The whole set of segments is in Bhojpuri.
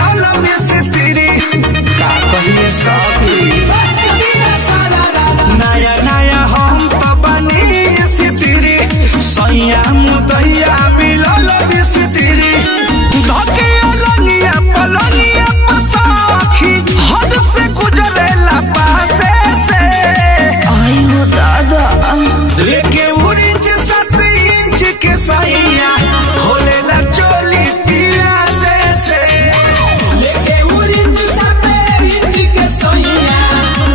मिलल मिस्त्री का कहिए सखी। नया नया हम तो बनी सितरी सैया मुदैया मिलल मिस्त्री धकिया लंगिया पलंगिया पसाखी हद से गुजरेला पासे से। आई हो दादा लेके उरिंच 7 इंच के सैया खोलेला चोली पिया से लेके उरिंच 7 इंच के सैया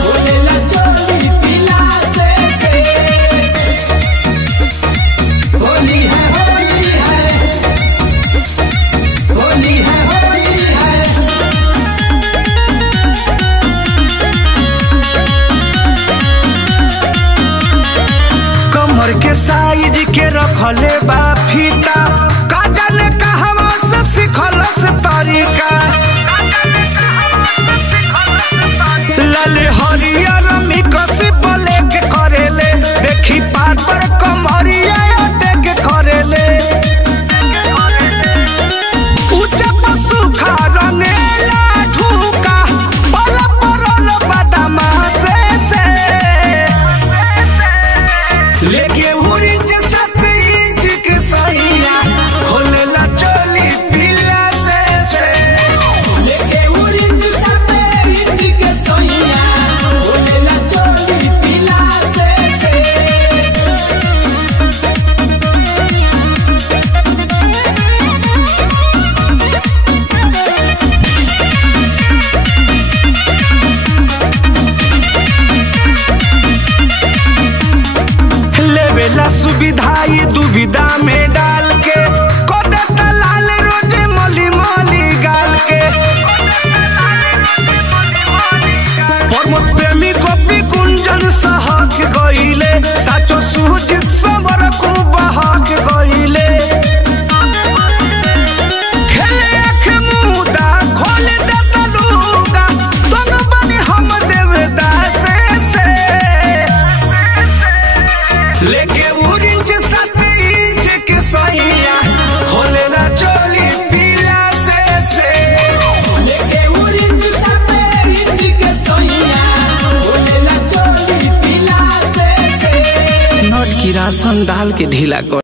खोलेला चोली पिला से। होली है होली है होली है होली है। कमर के साइज के रखले बा फीता का जाने कहवा से सिखलस तरीका। लाले हरियर मिकस बोले के करेले देखी पातर कमरिया देख करेले ऊंचा पशु खा रंगेला ढूका पल परल बदमा से लेके उरिंच 7 इंच के सैया खोलेला चोली पिला से लेके उरिंच 7 इंच के सैया खोलेला चोली पिला से। लेवेला सुविधा ये दुविधा में डाल के कोदे दलाल रोजे मली मली गाल के। प्रमोद प्रेमी गोपी कुंजन सहक गईले साचो सुजित समर को बहक गईले खेले आँख मुदा खोल दे तलूगा तुम बनी हम देवदास से लेके उरिंच 7 इंच के सैया खोलेला चोली पिला से लेके उरिंच 7 इंच के सैया खोलेला चोली पिला से। नोट की राशन डाल के ढीला कर